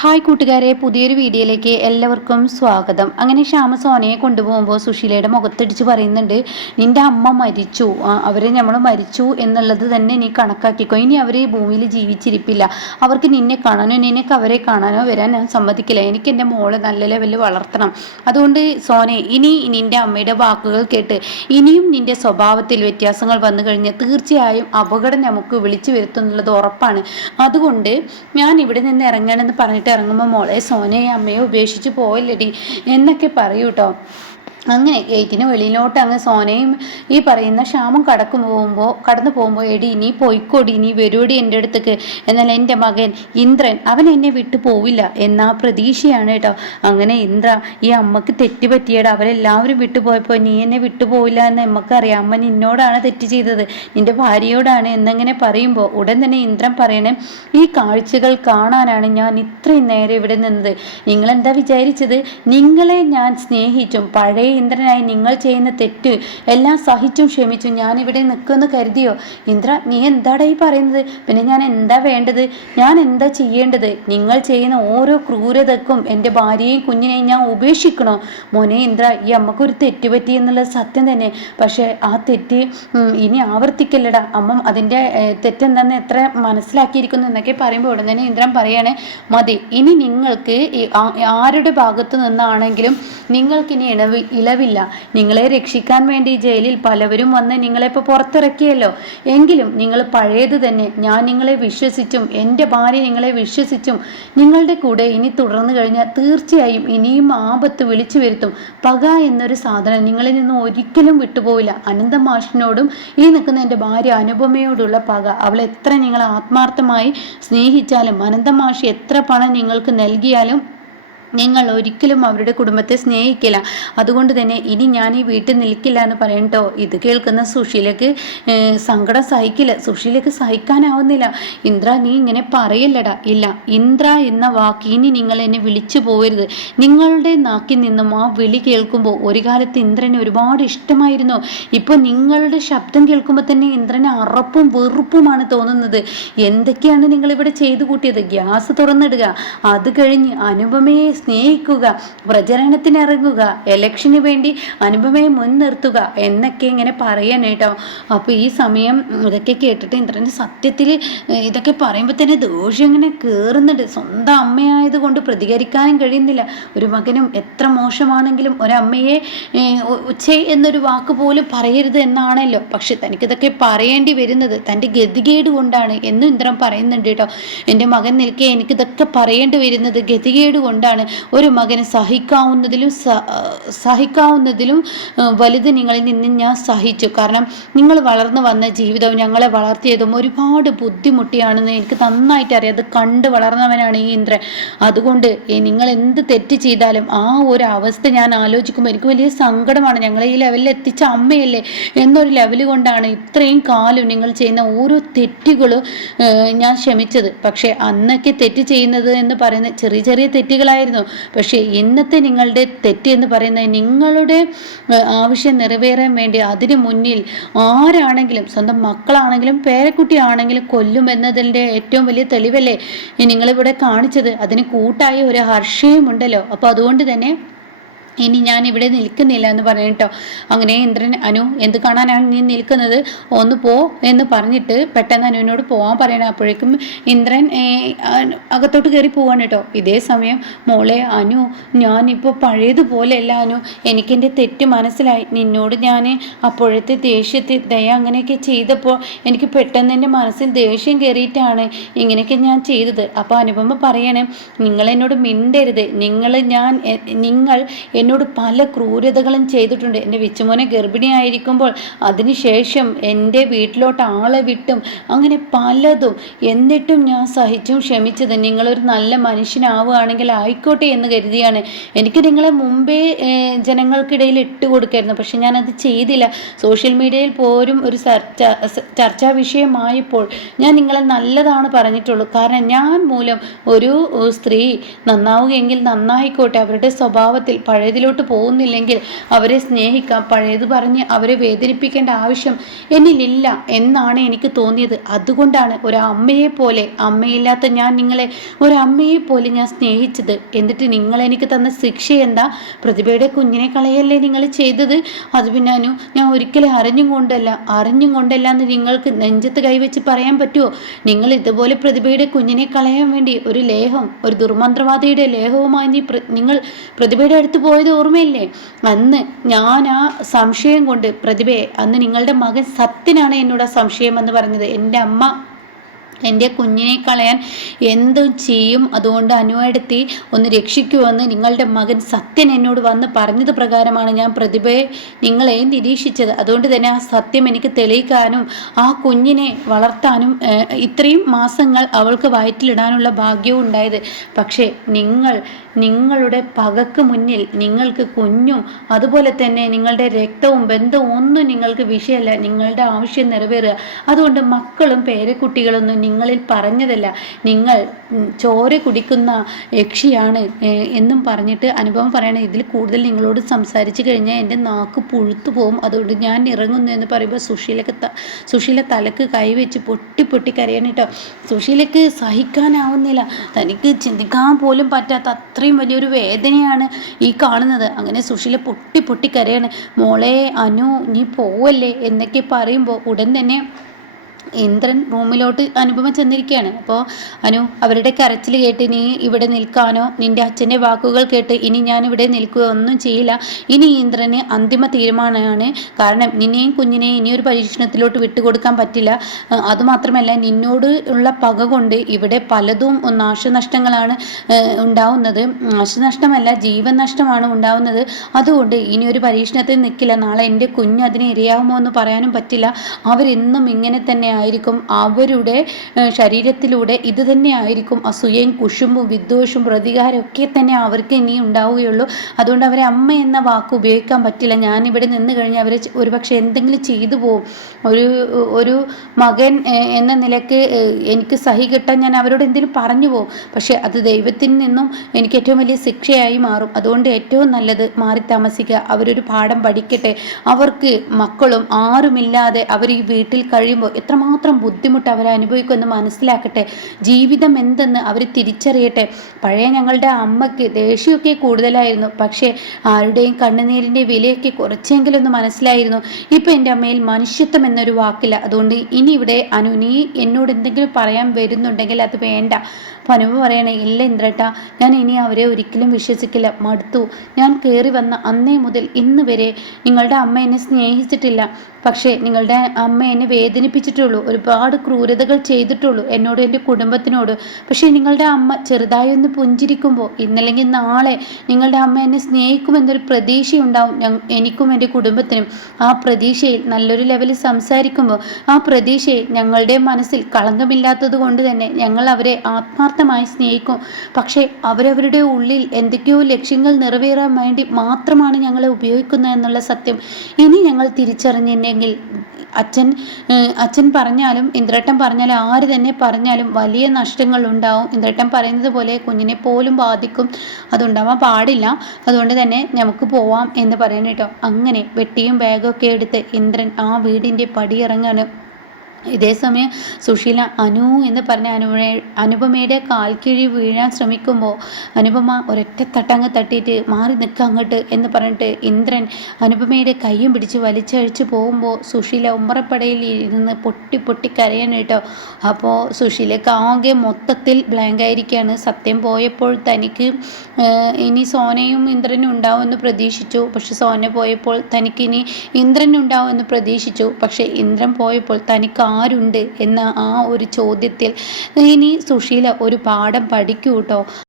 Hi കൂട്ടുകാരെ പുതിയൊരു വീഡിയോയിലേക്ക് എല്ലാവർക്കും സ്വാഗതം. അങ്ങനെ ശ്യാമ സോനയെ കൊണ്ടുപോകുമ്പോൾ സുശീലയുടെ മുഖത്തടിച്ച് പറയുന്നുണ്ട് നിന്റെ അമ്മ മരിച്ചു. അവരെ നമ്മൾ മരിച്ചു എന്നുള്ളത് തന്നെ നീ കണക്കാക്കിക്കോ. ഇനി അവർ ഈ ഭൂമിയിൽ ജീവിച്ചിരിപ്പില്ല. അവർക്ക് നിന്നെ കാണാനോ നിനക്ക് അവരെ കാണാനോ വരാൻ ഞാൻ സമ്മതിക്കില്ല. എനിക്ക് എന്റെ മോളെ നല്ല ലെവലിൽ വളർത്തണം. അതുകൊണ്ട് സോനെ ഇനി നിന്റെ അമ്മയുടെ വാക്കുകൾ കേട്ട് ഇനിയും നിന്റെ സ്വഭാവത്തിൽ വ്യത്യാസങ്ങൾ വന്നു കഴിഞ്ഞാൽ തീർച്ചയായും അപകടം നമുക്ക് വിളിച്ചു വരുത്തുന്നുള്ളത് ഉറപ്പാണ്. അതുകൊണ്ട് ഞാൻ ഇവിടെ നിന്ന് ഇറങ്ങണമെന്ന് പറഞ്ഞിട്ട് ഇറങ്ങുമ്പോൾ മോളെ സോനയെ അമ്മയെ ഉപേക്ഷിച്ച് പോയില്ലടി എന്നൊക്കെ പറയൂ കേട്ടോ അങ്ങനെ ഗേറ്റിന് വെളിയിലോട്ട് അങ്ങ് സോനയും ഈ പറയുന്ന ക്ഷാമം കടക്കു പോകുമ്പോൾ കടന്നു പോകുമ്പോൾ എടി നീ പോയിക്കോടി നീ വരൂടി എന്റെ അടുത്തേക്ക്. എന്നാൽ എന്റെ മകൻ ഇന്ദ്രൻ അവൻ എന്നെ വിട്ടു പോവില്ല. എന്നാ പ്രതീക്ഷയാണ് കേട്ടോ. അങ്ങനെ ഇന്ദ്ര ഈ അമ്മയ്ക്ക് തെറ്റ് പറ്റിയട. അവരെല്ലാവരും വിട്ടുപോയപ്പോൾ നീ എന്നെ വിട്ടുപോയില്ല എന്ന് അമ്മക്കറിയാം അമ്മ നിന്നോടാണ് തെറ്റ് ചെയ്തത്. നിന്റെ ഭാര്യയോടാണ്. എന്നങ്ങനെ പറയുമ്പോൾ ഉടൻ തന്നെ ഇന്ദ്രൻ പറയണേ ഈ കാഴ്ചകൾ കാണാനാണ് ഞാൻ ഇത്രയും നേരം ഇവിടെ നിന്നത്. നിങ്ങൾ എന്താ വിചാരിച്ചത്? നിങ്ങളെ ഞാൻ സ്നേഹിച്ചും പഴയ ഇന്ദ്രനായി നിങ്ങൾ ചെയ്യുന്ന തെറ്റ് എല്ലാം സഹിച്ചും ക്ഷമിച്ചും ഞാൻ ഇവിടെ നിൽക്കുമെന്ന് കരുതിയോ? ഇന്ദ്ര നീ എന്താടാ ഈ പറയുന്നത്? പിന്നെ ഞാൻ എന്താ വേണ്ടത്? ഞാൻ എന്താ ചെയ്യേണ്ടത്? നിങ്ങൾ ചെയ്യുന്ന ഓരോ ക്രൂരതക്കും എന്റെ ഭാര്യയെയും കുഞ്ഞിനെയും ഞാൻ ഉപേക്ഷിക്കണോ? മോനെ ഇന്ദ്ര ഈ അമ്മക്കൊരു തെറ്റ് പറ്റി എന്നുള്ളത് സത്യം തന്നെ. പക്ഷേ ആ തെറ്റ് ഇനി ആവർത്തിക്കല്ലടാ. അമ്മ അതിന്റെ തെറ്റെന്താന്ന് എത്ര മനസ്സിലാക്കിയിരിക്കുന്നു എന്നൊക്കെ പറയുമ്പോൾ ഉടൻ തന്നെ ഇന്ദ്രൻ പറയാണ് മതി ഇനി നിങ്ങൾക്ക് ആരുടെ ഭാഗത്തു നിന്നാണെങ്കിലും നിങ്ങൾക്കിനി ഇളവ് ഇളവില്ല നിങ്ങളെ രക്ഷിക്കാൻ വേണ്ടി ജയിലിൽ പലവരും വന്ന് നിങ്ങളെ ഇപ്പോൾ പുറത്തിറക്കിയല്ലോ. എങ്കിലും നിങ്ങൾ പഴയത് തന്നെ. ഞാൻ നിങ്ങളെ വിശ്വസിച്ചും എന്റെ ഭാര്യ നിങ്ങളെ വിശ്വസിച്ചും നിങ്ങളുടെ കൂടെ ഇനി തുടർന്നു കഴിഞ്ഞാൽ തീർച്ചയായും ഇനിയും ആപത്ത് വിളിച്ചു വരുത്തും. പക എന്നൊരു സാധനം നിങ്ങളിൽ നിന്ന് ഒരിക്കലും വിട്ടുപോയില്ല അനന്ത മാഷിനോടും ഈ നിൽക്കുന്ന എന്റെ ഭാര്യ അനുപമയോടുള്ള പക. അവൾ എത്ര നിങ്ങളെ ആത്മാർത്ഥമായി സ്നേഹിച്ചാലും അനന്ത മാഷി എത്ര പണം നിങ്ങൾക്ക് നൽകിയാലും നിങ്ങൾ ഒരിക്കലും അവരുടെ കുടുംബത്തെ സ്നേഹിക്കില്ല. അതുകൊണ്ട് തന്നെ ഇനി ഞാൻ ഈ വീട്ടിൽ നിൽക്കില്ല എന്ന് പറയണ്ടോ? ഇത് കേൾക്കുന്ന സുശീലക്ക് ഏർ, സങ്കടം സഹിക്കില്ല. സുശീലക്ക് സഹിക്കാനാവുന്നില്ല. ഇന്ദ്ര നീ ഇങ്ങനെ പറയല്ലടാ. ഇല്ല ഇന്ദ്ര എന്ന വാക്ക് ഇനി നിങ്ങൾ എന്നെ വിളിച്ചു പോകരുത് നിങ്ങളുടെ നാക്കിൽ നിന്നും ആ വിളി കേൾക്കുമ്പോൾ ഒരു കാലത്ത് ഇന്ദ്രനെ ഒരുപാട് ഇഷ്ടമായിരുന്നു. ഇപ്പോൾ നിങ്ങളുടെ ശബ്ദം കേൾക്കുമ്പോൾ തന്നെ ഇന്ദ്രന് അറപ്പും വെറുപ്പുമാണ് തോന്നുന്നത്. എന്തൊക്കെയാണ് നിങ്ങൾ ഇവിടെ ചെയ്തു കൂട്ടിയത്? ഗ്യാസ് തുറന്നിടുക. അത് കഴിഞ്ഞ് അനുപമയെ സ്നേഹിക്കുക പ്രചരണത്തിന് ഇറങ്ങുക ഇലക്ഷന് വേണ്ടി അനുപമയെ മുൻനിർത്തുക എന്നൊക്കെ ഇങ്ങനെ പറയാനായിട്ടോ അപ്പോൾ ഈ സമയം ഇതൊക്കെ കേട്ടിട്ട് ഇന്ദ്രന് സത്യത്തിൽ ഇതൊക്കെ പറയുമ്പോൾ തന്നെ ദോഷം ഇങ്ങനെ കയറുന്നുണ്ട് സ്വന്തം അമ്മയായത് കൊണ്ട് പ്രതികരിക്കാനും കഴിയുന്നില്ല. ഒരു മകനും എത്ര മോശമാണെങ്കിലും ഒരമ്മയെ ഉച്ചേ എന്നൊരു വാക്ക് പോലും പറയരുത് എന്നാണല്ലോ. പക്ഷെ തനിക്കിതൊക്കെ പറയേണ്ടി വരുന്നത് തന്റെ ഗതികേട് കൊണ്ടാണ് എന്നും ഇന്ദ്രൻ പറയുന്നുണ്ട് കേട്ടോ. എന്റെ മകൻ നിൽക്കെ എനിക്കിതൊക്കെ പറയേണ്ടി വരുന്നത് ഗതികേട് കൊണ്ടാണ്. ഒരു മകന് സഹിക്കാവുന്നതിലും സഹിക്കാവുന്നതിലും വലുത് നിങ്ങളിൽ നിന്ന് ഞാൻ സഹിച്ചു. കാരണം നിങ്ങൾ വളർന്നു വന്ന ജീവിതവും ഞങ്ങളെ വളർത്തിയതും ഒരുപാട് ബുദ്ധിമുട്ടിയാണെന്ന് എനിക്ക് നന്നായിട്ട് അറിയാം. അത് കണ്ട് വളർന്നവനാണ് ഈ ഇന്ദ്രൻ. അതുകൊണ്ട് നിങ്ങൾ എന്ത് തെറ്റ് ചെയ്താലും ആ ഒരു അവസ്ഥ ഞാൻ ആലോചിക്കുമ്പോൾ എനിക്ക് വലിയ സങ്കടമാണ്. ഞങ്ങളെ ഈ ലെവലിൽ എത്തിച്ച അമ്മയല്ലേ? എന്നൊരു ലെവൽ കൊണ്ടാണ് ഇത്രയും കാലം നിങ്ങൾ ചെയ്യുന്ന ഓരോ തെറ്റുകളും ഞാൻ ക്ഷമിച്ചത്. പക്ഷേ അന്നൊക്കെ തെറ്റ് ചെയ്യുന്നത് എന്ന് പറയുന്ന ചെറിയ ചെറിയ തെറ്റുകളായിരുന്നു. പക്ഷേ ഇന്നത്തെ നിങ്ങളുടെ തെറ്റ് എന്ന് പറയുന്നത് നിങ്ങളുടെ ആവശ്യം നിറവേറാൻ വേണ്ടി അതിനു മുന്നിൽ ആരാണെങ്കിലും സ്വന്തം മക്കളാണെങ്കിലും പേരക്കുട്ടിയാണെങ്കിലും കൊല്ലും എന്നതിന്റെ ഏറ്റവും വലിയ തെളിവല്ലേ നിങ്ങളിവിടെ കാണിച്ചത്? അതിന് കൂട്ടായി ഒരു ഹർഷയും ഉണ്ടല്ലോ അപ്പോൾ അതുകൊണ്ട് തന്നെ ഇനി ഞാൻ ഇവിടെ നിൽക്കുന്നില്ല എന്ന് പറഞ്ഞിട്ടോ അങ്ങനെ ഇന്ദ്രൻ അനു എന്ത് കാണാനാണ് നീ നിൽക്കുന്നത്? ഒന്ന് പോ എന്ന് പറഞ്ഞിട്ട് പെട്ടെന്ന് അനുവിനോട് പോകാൻ പറയണം. അപ്പോഴേക്കും ഇന്ദ്രൻ അകത്തോട്ട് കയറി പോവാണ് കേട്ടോ. ഇതേ സമയം മോളെ അനു ഞാനിപ്പോൾ പഴയതുപോലെയല്ല അനു. എനിക്കെന്റെ തെറ്റ് മനസ്സിലായി. നിന്നോട് ഞാൻ അപ്പോഴത്തെ ദേഷ്യത്തിൽ ദയ അങ്ങനെയൊക്കെ ചെയ്തപ്പോൾ എനിക്ക് പെട്ടെന്ന് എന്റെ മനസ്സിൽ ദേഷ്യം കയറിയിട്ടാണ് ഇങ്ങനെയൊക്കെ ഞാൻ ചെയ്തത്. അപ്പോൾ അനുപമ പറയണേ നിങ്ങളെന്നോട് മിണ്ടരുത്. നിങ്ങൾ ഞാൻ നിങ്ങൾ എന്നോട് പല ക്രൂരതകളും ചെയ്തിട്ടുണ്ട്. എന്റെ വിച്ചുമോനെ ഗർഭിണിയായിരിക്കുമ്പോൾ അതിനുശേഷം എന്റെ വീട്ടിലോട്ട് ആളെ വിട്ടും അങ്ങനെ പലതും. എന്നിട്ടും ഞാൻ സഹിച്ചും ക്ഷമിച്ചത്. നിങ്ങളൊരു നല്ല മനുഷ്യനാവുകയാണെങ്കിൽ ആയിക്കോട്ടെ എന്ന് കരുതിയാണ്. എനിക്ക് നിങ്ങളെ മുമ്പേ ജനങ്ങൾക്കിടയിൽ ഇട്ട് കൊടുക്കായിരുന്നു. പക്ഷെ ഞാനത് ചെയ്തില്ല. സോഷ്യൽ മീഡിയയിൽ പോലും ഒരു ചർച്ച ചർച്ചാ വിഷയമായപ്പോൾ ഞാൻ നിങ്ങളെ നല്ലതാണ് പറഞ്ഞിട്ടുള്ളൂ. കാരണം ഞാൻ മൂലം ഒരു സ്ത്രീ നന്നാവുകയെങ്കിൽ നന്നായിക്കോട്ടെ. അവരുടെ സ്വഭാവത്തിൽ പഴയ പഴയതിലോട്ട് പോകുന്നില്ലെങ്കിൽ അവരെ സ്നേഹിക്കാം പഴയത് പറഞ്ഞ് അവരെ വേദനിപ്പിക്കേണ്ട ആവശ്യം എന്നിലില്ല എന്നാണ് എനിക്ക് തോന്നിയത്. അതുകൊണ്ടാണ് ഒരു അമ്മയെ പോലെ അമ്മയില്ലാത്ത ഞാൻ നിങ്ങളെ ഒരു അമ്മയെ പോലെ ഞാൻ സ്നേഹിച്ചത്. എന്നിട്ട് നിങ്ങൾ എനിക്ക് തന്ന ശിക്ഷ എന്താ? പ്രതിഭയുടെ കുഞ്ഞിനെ കളയല്ലേ നിങ്ങൾ ചെയ്തത്? അത് പിന്നെ ഞാൻ ഒരിക്കലും അറിഞ്ഞും കൊണ്ടല്ല. അറിഞ്ഞും കൊണ്ടല്ല എന്ന് നിങ്ങൾക്ക് നെഞ്ചത്ത് കൈവച്ച് പറയാൻ പറ്റുമോ നിങ്ങൾ ഇതുപോലെ പ്രതിഭയുടെ കുഞ്ഞിനെ കളയാൻ വേണ്ടി ഒരു ലേഹം ഒരു ദുർമന്ത്രവാദിയുടെ ലേഹവുമായി നിങ്ങൾ പ്രതിഭയുടെ അടുത്ത് പോയത് ഓർമ്മയില്ലേ? അന്ന് ഞാൻ ആ സംശയം കൊണ്ട് പ്രതിഭയെ അന്ന് നിങ്ങളുടെ മകൻ സത്യനാണ് എന്നോട് സംശയം എന്ന് പറഞ്ഞത്. എന്റെ അമ്മ എന്റെ കുഞ്ഞിനെ കളയാൻ എന്തും ചെയ്യും. അതുകൊണ്ട് അനുവടുത്തി ഒന്ന് രക്ഷിക്കുമെന്ന് നിങ്ങളുടെ മകൻ സത്യൻ എന്നോട് വന്ന് പറഞ്ഞത് പ്രകാരമാണ് ഞാൻ പ്രതിഭയെ നിങ്ങളെയും നിരീക്ഷിച്ചത്. അതുകൊണ്ട് തന്നെ ആ സത്യം എനിക്ക് തെളിയിക്കാനും ആ കുഞ്ഞിനെ വളർത്താനും ഇത്രയും മാസങ്ങൾ അവൾക്ക് വയറ്റിലിടാനുള്ള ഭാഗ്യവും ഉണ്ടായത്. പക്ഷേ നിങ്ങൾ നിങ്ങളുടെ പകക്ക് മുന്നിൽ നിങ്ങൾക്ക് കുഞ്ഞും അതുപോലെ തന്നെ നിങ്ങളുടെ രക്തവും ബന്ധവും ഒന്നും നിങ്ങൾക്ക് വിഷയമല്ല. നിങ്ങളുടെ ആവശ്യം നിറവേറുക. അതുകൊണ്ട് മക്കളും പേരക്കുട്ടികളൊന്നും നിങ്ങളിൽ പറഞ്ഞതല്ല. നിങ്ങൾ ചോര കുടിക്കുന്ന യക്ഷിയാണ് എന്നും പറഞ്ഞിട്ട് അനുഭവം പറയണേ. ഇതിൽ കൂടുതൽ നിങ്ങളോട് സംസാരിച്ചു കഴിഞ്ഞാൽ എന്റെ നാക്ക് പുഴുത്തു പോകും. അതുകൊണ്ട് ഞാൻ ഇറങ്ങുന്നു എന്ന് പറയുമ്പോൾ സുശീലക്ക് സുശീല തലക്ക് കൈവച്ച് പൊട്ടി പൊട്ടി കരയാണ് കേട്ടോ. സുശീലക്ക് സഹിക്കാനാവുന്നില്ല. തനിക്ക് ചിന്തിക്കാൻ പോലും പറ്റാത്ത അത്രയും വലിയൊരു വേദനയാണ് ഈ കാണുന്നത്. അങ്ങനെ സുശീല പൊട്ടി പൊട്ടി കരയാണ്. മോളെ അനു നീ പോവല്ലേ എന്നൊക്കെ പറയുമ്പോൾ ഉടൻ തന്നെ ഇന്ദ്രൻ റൂമിലോട്ട് അനുപമ ചെന്നിരിക്കുകയാണ്. അപ്പോൾ അനു അവരുടെ കരച്ചിൽ കേട്ട് നീ ഇവിടെ നിൽക്കാനോ നിന്റെ അച്ഛന്റെ വാക്കുകൾ കേട്ട് ഇനി ഞാൻ ഇവിടെ നിൽക്കുകയോ ഒന്നും ചെയ്യില്ല. ഇനി ഇന്ദ്രന് അന്തിമ തീരുമാനമാണ്. കാരണം നിന്നെയും കുഞ്ഞിനെയും ഇനിയൊരു പരീക്ഷണത്തിലോട്ട് വിട്ടുകൊടുക്കാൻ പറ്റില്ല. അതുമാത്രമല്ല നിന്നോട് ഉള്ള പക കൊണ്ട് ഇവിടെ പലതും നാശനഷ്ടങ്ങളാണ് ഉണ്ടാവുന്നത്. നാശനഷ്ടമല്ല ജീവൻ നഷ്ടമാണ് ഉണ്ടാവുന്നത്. അതുകൊണ്ട് ഇനി ഒരു പരീക്ഷണത്തിൽ നിൽക്കില്ല. നാളെ എന്റെ കുഞ്ഞ് അതിനെ ഇരയാവുമോ എന്ന് പറയാനും പറ്റില്ല. അവരെന്നും ഇങ്ങനെ തന്നെ ആയിരിക്കും. അവരുടെ ശരീരത്തിലൂടെ ഇത് തന്നെയായിരിക്കും അസൂയയും കുശുമ്പും വിദ്വേഷവും പ്രതികാരം ഒക്കെ തന്നെ അവർക്ക് ഇനി ഉണ്ടാവുകയുള്ളൂ. അതുകൊണ്ട് അവരെ അമ്മ എന്ന വാക്ക് ഉപയോഗിക്കാൻ പറ്റില്ല. ഞാനിവിടെ നിന്ന് കഴിഞ്ഞാൽ അവരെ ഒരുപക്ഷെ എന്തെങ്കിലും ചെയ്തു പോകും ഒരു ഒരു മകൻ എന്ന നിലയ്ക്ക് എനിക്ക് സഹി കിട്ടാൻ ഞാൻ അവരോട് എന്തെങ്കിലും പറഞ്ഞു പോകും പക്ഷേ അത് ദൈവത്തിൽ നിന്നും എനിക്ക് ഏറ്റവും വലിയ ശിക്ഷയായി മാറും. അതുകൊണ്ട് ഏറ്റവും നല്ലത് മാറി താമസിക്കുക. അവരൊരു പാഠം പഠിക്കട്ടെ. അവർക്ക് മക്കളും ആരുമില്ലാതെ അവർ ഈ വീട്ടിൽ കഴിയുമ്പോൾ എത്രമാത്രം എത്രമാത്രം ബുദ്ധിമുട്ട് അവർ അനുഭവിക്കുമെന്ന് മനസ്സിലാക്കട്ടെ. ജീവിതം എന്തെന്ന് അവർ തിരിച്ചറിയട്ടെ. പഴയ ഞങ്ങളുടെ അമ്മയ്ക്ക് ദേഷ്യമൊക്കെ കൂടുതലായിരുന്നു. പക്ഷേ ആരുടെയും കണ്ണുനീരിന്റെ വിലയൊക്കെ കുറച്ചെങ്കിലും ഒന്ന് മനസ്സിലായിരുന്നു. ഇപ്പം എന്റെ അമ്മയിൽ മനുഷ്യത്വം എന്നൊരു വാക്കില്ല. അതുകൊണ്ട് ഇനി ഇവിടെ അനു നീ എന്നോട് എന്തെങ്കിലും പറയാൻ വരുന്നുണ്ടെങ്കിൽ അത് വേണ്ട. അപ്പം അനുഭവം പറയണേ ഇല്ല ഇന്ദ്രട്ട ഞാൻ ഇനി അവരെ ഒരിക്കലും വിശ്വസിക്കില്ല. മടുത്തു. ഞാൻ കയറി വന്ന അന്നേ മുതൽ ഇന്ന് വരെ നിങ്ങളുടെ അമ്മ എന്നെ സ്നേഹിച്ചിട്ടില്ല. പക്ഷേ നിങ്ങളുടെ അമ്മ എന്നെ വേദനിപ്പിച്ചിട്ടുള്ളൂ. ഒരുപാട് ക്രൂരതകൾ ചെയ്തിട്ടുള്ളൂ എന്നോട് എന്റെ കുടുംബത്തിനോട്. പക്ഷേ നിങ്ങളുടെ അമ്മ ചെറുതായി ഒന്ന് പുഞ്ചിരിക്കുമ്പോൾ ഇന്നല്ലെങ്കിൽ നാളെ നിങ്ങളുടെ അമ്മ എന്നെ സ്നേഹിക്കുമെന്നൊരു പ്രതീക്ഷയുണ്ടാവും എനിക്കും എന്റെ കുടുംബത്തിനും. ആ പ്രതീക്ഷയിൽ നല്ലൊരു ലെവലിൽ സംസാരിക്കുമ്പോൾ ആ പ്രതീക്ഷയിൽ ഞങ്ങളുടെ മനസ്സിൽ കളങ്കമില്ലാത്തത് കൊണ്ട് തന്നെ ഞങ്ങൾ അവരെ ആത്മാർത്ഥമായി സ്നേഹിക്കും. പക്ഷേ അവരവരുടെ ഉള്ളിൽ എന്തൊക്കെയോ ലക്ഷ്യങ്ങൾ നിറവേറാൻ വേണ്ടി മാത്രമാണ് ഞങ്ങളെ ഉപയോഗിക്കുന്നത് എന്നുള്ള സത്യം. ഇനി ഞങ്ങൾ തിരിച്ചറിഞ്ഞില്ലെങ്കിൽ അച്ഛൻ അച്ഛൻ പറഞ്ഞാലും ഇന്ദ്രട്ടൻ പറഞ്ഞാലും ആര് തന്നെ പറഞ്ഞാലും വലിയ നഷ്ടങ്ങൾ ഉണ്ടാവും. ഇന്ദ്രട്ടൻ പറയുന്നത് പോലെ കുഞ്ഞിനെ പോലും ബാധിക്കും. അതുണ്ടാവാൻ പാടില്ല. അതുകൊണ്ട് തന്നെ നമുക്ക് പോവാം എന്ന് പറയണം കേട്ടോ. അങ്ങനെ വെട്ടിയും ബാഗൊക്കെ എടുത്ത് ഇന്ദ്രൻ ആ വീടിന്റെ പടിയിറങ്ങാണ്. ഇതേസമയം സുശീല അനു എന്ന് പറഞ്ഞ അനുപമയെ അനുപമയുടെ കാൽക്കിഴി വീഴാൻ ശ്രമിക്കുമ്പോൾ അനുപമ ഒരൊറ്റ തട്ടങ്ങ് തട്ടിയിട്ട് മാറി നിൽക്കുക അങ്ങോട്ട് എന്ന് പറഞ്ഞിട്ട് ഇന്ദ്രൻ അനുപമയുടെ കൈയും പിടിച്ച് വലിച്ചഴിച്ച് പോകുമ്പോൾ സുശീല ഉമ്മറപ്പടയിൽ ഇരുന്ന് പൊട്ടി പൊട്ടി കരയാണ് കേട്ടോ. അപ്പോൾ സുശീലക്ക് ആകെ മൊത്തത്തിൽ ബ്ലാങ്കായിരിക്കുകയാണ് സത്യം പോയപ്പോൾ തനിക്ക് ഇനി സോനയും ഇന്ദ്രനും ഉണ്ടാവുമെന്ന് പ്രതീക്ഷിച്ചു. പക്ഷെ സോന പോയപ്പോൾ തനിക്കിനി ഇന്ദ്രൻ ഉണ്ടാവുമെന്ന് പ്രതീക്ഷിച്ചു. പക്ഷേ ഇന്ദ്രൻ പോയപ്പോൾ തനിക്ക് ആരുണ്ട് എന്ന ആ ഒരു ചോദ്യത്തിൽ ഇനി സുശീല ഒരു പാഠം പഠിക്കൂ കേട്ടോ